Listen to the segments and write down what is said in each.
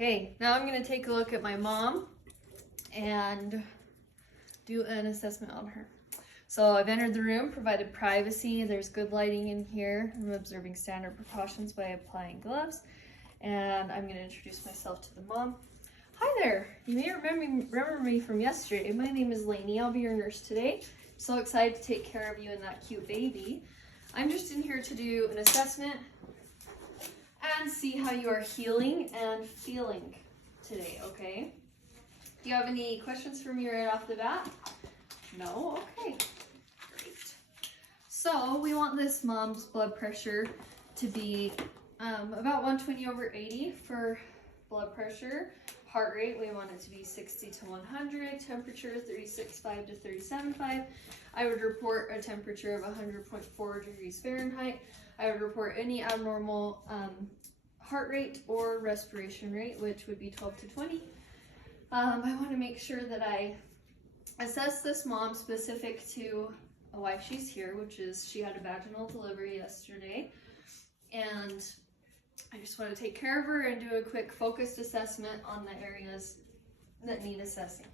Okay, now I'm going to take a look at my mom and do an assessment on her. So I've entered the room, provided privacy. There's good lighting in here. I'm observing standard precautions by applying gloves. And I'm going to introduce myself to the mom. Hi there. You may remember me from yesterday. My name is Lainey. I'll be your nurse today. I'm so excited to take care of you and that cute baby. I'm just in here to do an assessment and see how you are healing and feeling today, okay? Do you have any questions for me right off the bat? No? Okay. Great. So we want this mom's blood pressure to be about 120/80 for blood pressure. Heart rate, we want it to be 60 to 100. Temperature, 36.5 to 37.5. I would report a temperature of 100.4 degrees Fahrenheit. I would report any abnormal heart rate or respiration rate, which would be 12 to 20. I want to make sure that I assess this mom specific to why she's here, which is she had a vaginal delivery yesterday. And I just want to take care of her and do a quick focused assessment on the areas that need assessing.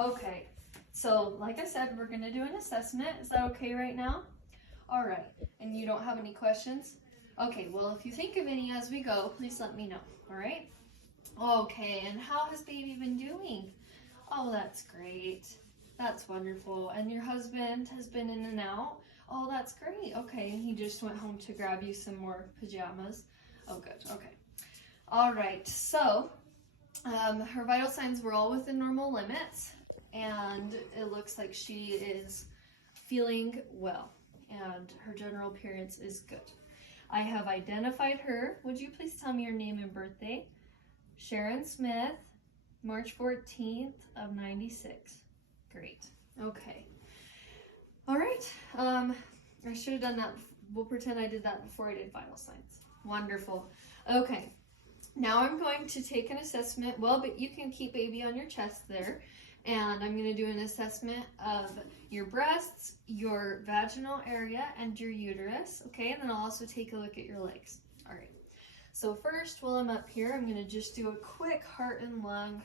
Okay, so like I said, we're going to do an assessment. Is that okay right now? All right, and you don't have any questions? Okay, well, if you think of any as we go, please let me know, all right? Okay, and how has baby been doing? Oh, that's great. That's wonderful. And your husband has been in and out? Oh, that's great. Okay, he just went home to grab you some more pajamas. Oh, good. Okay. All right. So, her vital signs were all within normal limits, and it looks like she is feeling well, and her general appearance is good. I have identified her. Would you please tell me your name and birthday? Sharon Smith, March 14th of 96. Great. Okay. All right. I should have done that. We'll pretend I did that before I did vital signs. Wonderful. Okay. Now I'm going to take an assessment. Well, but you can keep baby on your chest there. And I'm going to do an assessment of your breasts, your vaginal area, and your uterus. Okay. And then I'll also take a look at your legs. All right. So first, while I'm up here, I'm going to just do a quick heart and lung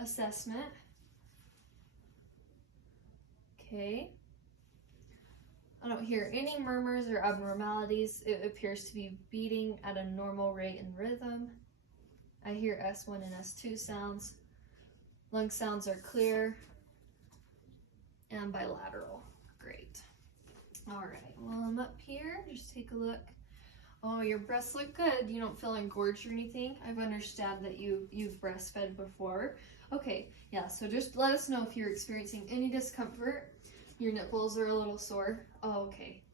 assessment. Okay. I don't hear any murmurs or abnormalities. It appears to be beating at a normal rate and rhythm. I hear S1 and S2 sounds. Lung sounds are clear and bilateral. Great. All right, while I'm up here, just take a look. Oh, your breasts look good. You don't feel engorged or anything. I understand that you've breastfed before. Okay, yeah, so just let us know if you're experiencing any discomfort. Your nipples are a little sore. Oh, okay.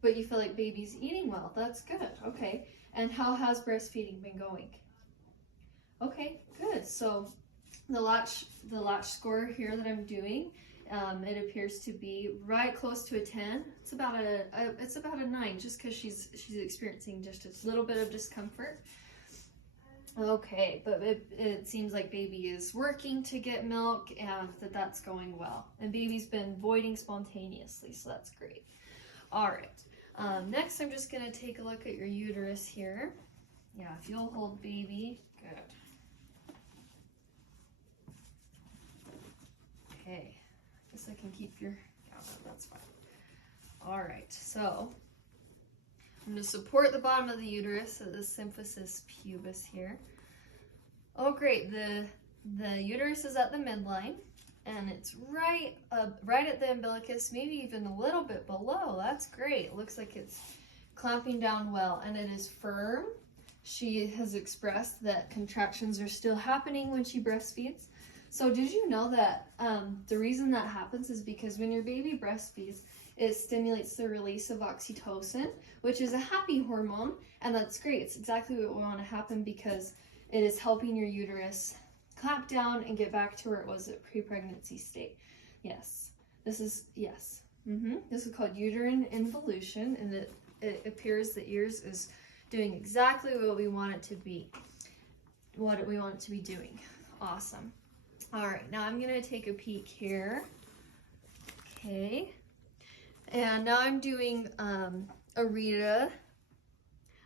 But you feel like baby's eating well. That's good. Okay. And how has breastfeeding been going? Okay, good. So the latch score here that I'm doing, it appears to be right close to a 10. It's about a 9, just because she's experiencing just a little bit of discomfort. Okay, but it seems like baby is working to get milk and that's going well. And baby's been voiding spontaneously, so that's great. All right, next I'm just gonna take a look at your uterus here. Yeah, if you'll hold baby, good. Okay, I guess I can keep your gown on, that's fine. All right, so I'm going to support the bottom of the uterus at the symphysis pubis here. Oh, great. The uterus is at the midline, and it's right at the umbilicus, maybe even a little bit below. That's great. It looks like it's clamping down well, and it is firm. She has expressed that contractions are still happening when she breastfeeds. So did you know that the reason that happens is because when your baby breastfeeds, it stimulates the release of oxytocin, which is a happy hormone, and that's great. It's exactly what we want to happen because it is helping your uterus clamp down and get back to where it was at pre-pregnancy state. Yes, this is, yes. This is called uterine involution, and it appears that yours is doing exactly what we want it to be, what we want it to be doing. Awesome. All right, now I'm gonna take a peek here. Okay. And now I'm doing a Rita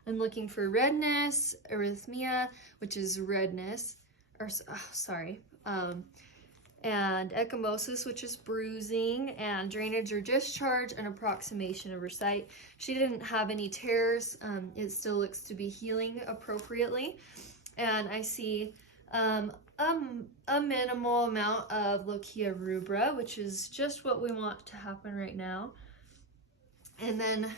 I'm looking for redness, erythema, which is redness, or sorry, and ecchymosis, which is bruising, and drainage or discharge, and approximation of her site. She didn't have any tears. It still looks to be healing appropriately. And I see a minimal amount of lochia rubra, which is just what we want to happen right now. And then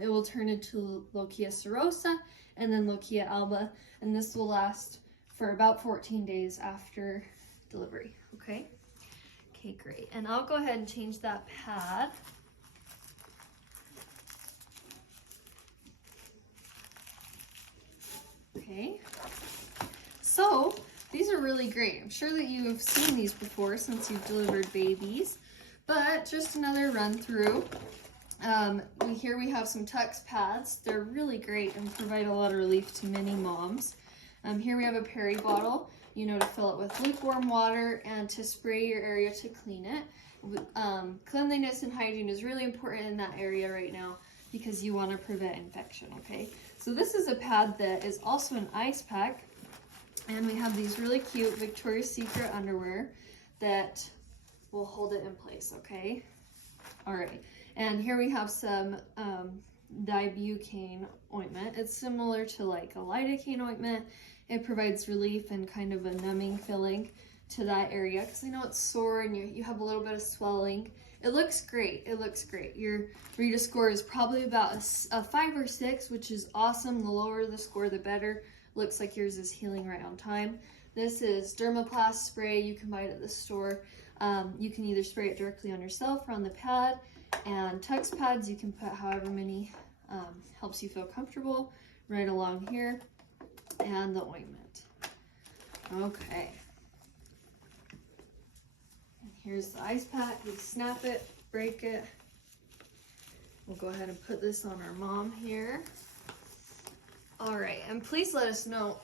it will turn into lochia serosa and then lochia alba, and this will last for about 14 days after delivery. Okay, great. And I'll go ahead and change that pad. Okay, so these are really great. I'm sure that you've seen these before since you've delivered babies, but just another run through. Here we have some Tux pads. They're really great and provide a lot of relief to many moms. Here we have a peri bottle, to fill it with lukewarm water and to spray your area to clean it. Cleanliness and hygiene is really important in that area right now because you want to prevent infection, okay? So this is a pad that is also an ice pack, and we have these really cute Victoria's Secret underwear that will hold it in place, okay? All right, and here we have some Dibucane ointment. It's similar to like a lidocaine ointment. It provides relief and kind of a numbing feeling to that area because it's sore and you have a little bit of swelling. It looks great. Your Rita score is probably about a 5 or 6, which is awesome. The lower the score, the better. Looks like yours is healing right on time. This is Dermaplast spray. You can buy it at the store. You can either spray it directly on yourself or on the pad. And Tux pads, you can put however many helps you feel comfortable right along here. And the ointment. Okay. And here's the ice pack. We snap it, break it. We'll go ahead and put this on our mom here. All right, and please let us know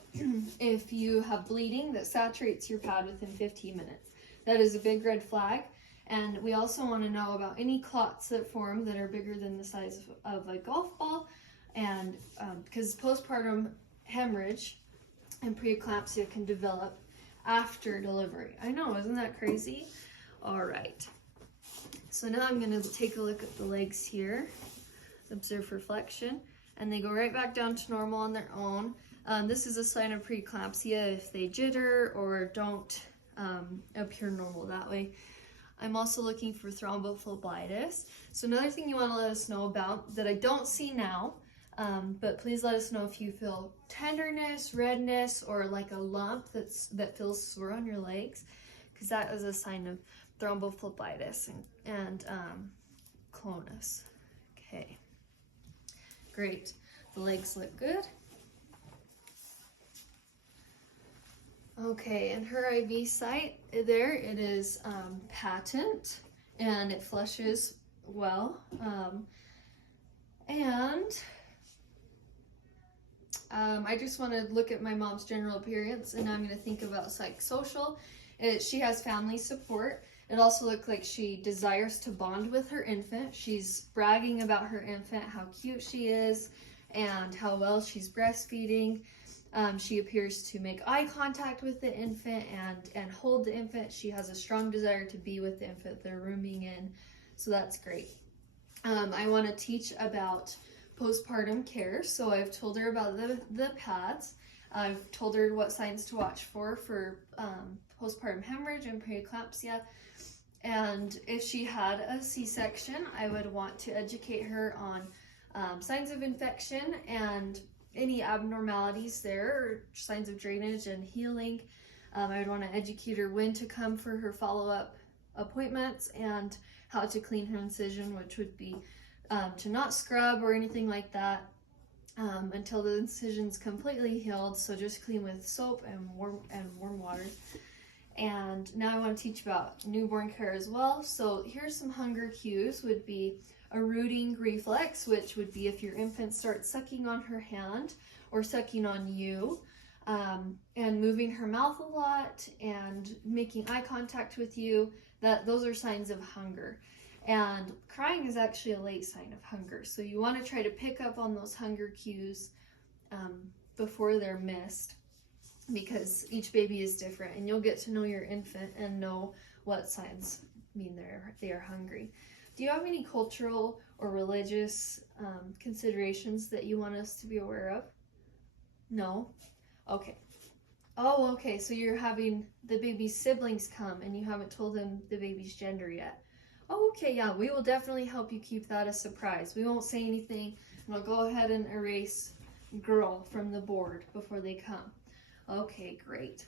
if you have bleeding that saturates your pad within 15 minutes. That is a big red flag. And we also want to know about any clots that form that are bigger than the size of a golf ball. And because postpartum hemorrhage and preeclampsia can develop after delivery. I know, isn't that crazy? All right. So now I'm going to take a look at the legs here. Observe reflection. And they go right back down to normal on their own. This is a sign of preeclampsia if they jitter or don't appear normal that way. I'm also looking for thrombophlebitis. So another thing you want to let us know about that I don't see now, but please let us know if you feel tenderness, redness, or like a lump that feels sore on your legs, because that is a sign of thrombophlebitis and clonus. Okay, great. The legs look good. Okay, and her IV site there, it is patent and it flushes well. I just want to look at my mom's general appearance, and I'm going to think about psychosocial. She has family support. It also looks like she desires to bond with her infant. She's bragging about her infant, how cute she is, and how well she's breastfeeding. She appears to make eye contact with the infant and hold the infant. She has a strong desire to be with the infant they're rooming in, so that's great. I want to teach about postpartum care, so I've told her about the pads. I've told her what signs to watch for postpartum hemorrhage and preeclampsia. And if she had a C-section, I would want to educate her on signs of infection and any abnormalities there, or signs of drainage and healing. I would want to educate her when to come for her follow-up appointments and how to clean her incision, which would be to not scrub or anything like that until the incision's completely healed. So just clean with soap and warm water. And now I want to teach about newborn care as well. So here's some hunger cues. Would be a rooting reflex, which would be if your infant starts sucking on her hand or sucking on you, and moving her mouth a lot and making eye contact with you. Those are signs of hunger. And crying is actually a late sign of hunger. So you want to try to pick up on those hunger cues before they're missed, because each baby is different, and you'll get to know your infant and know what signs mean they are hungry. Do you have any cultural or religious considerations that you want us to be aware of? No? Okay. Oh, okay, so you're having the baby's siblings come and you haven't told them the baby's gender yet. Oh, okay, yeah, we will definitely help you keep that a surprise. We won't say anything, and I'll go ahead and erase girl from the board before they come. Okay, great.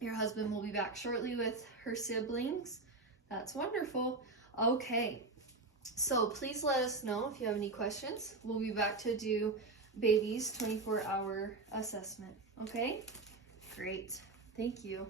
Your husband will be back shortly with her siblings. That's wonderful. Okay, so please let us know if you have any questions. We'll be back to do baby's 24-hour assessment. Okay, great. Thank you.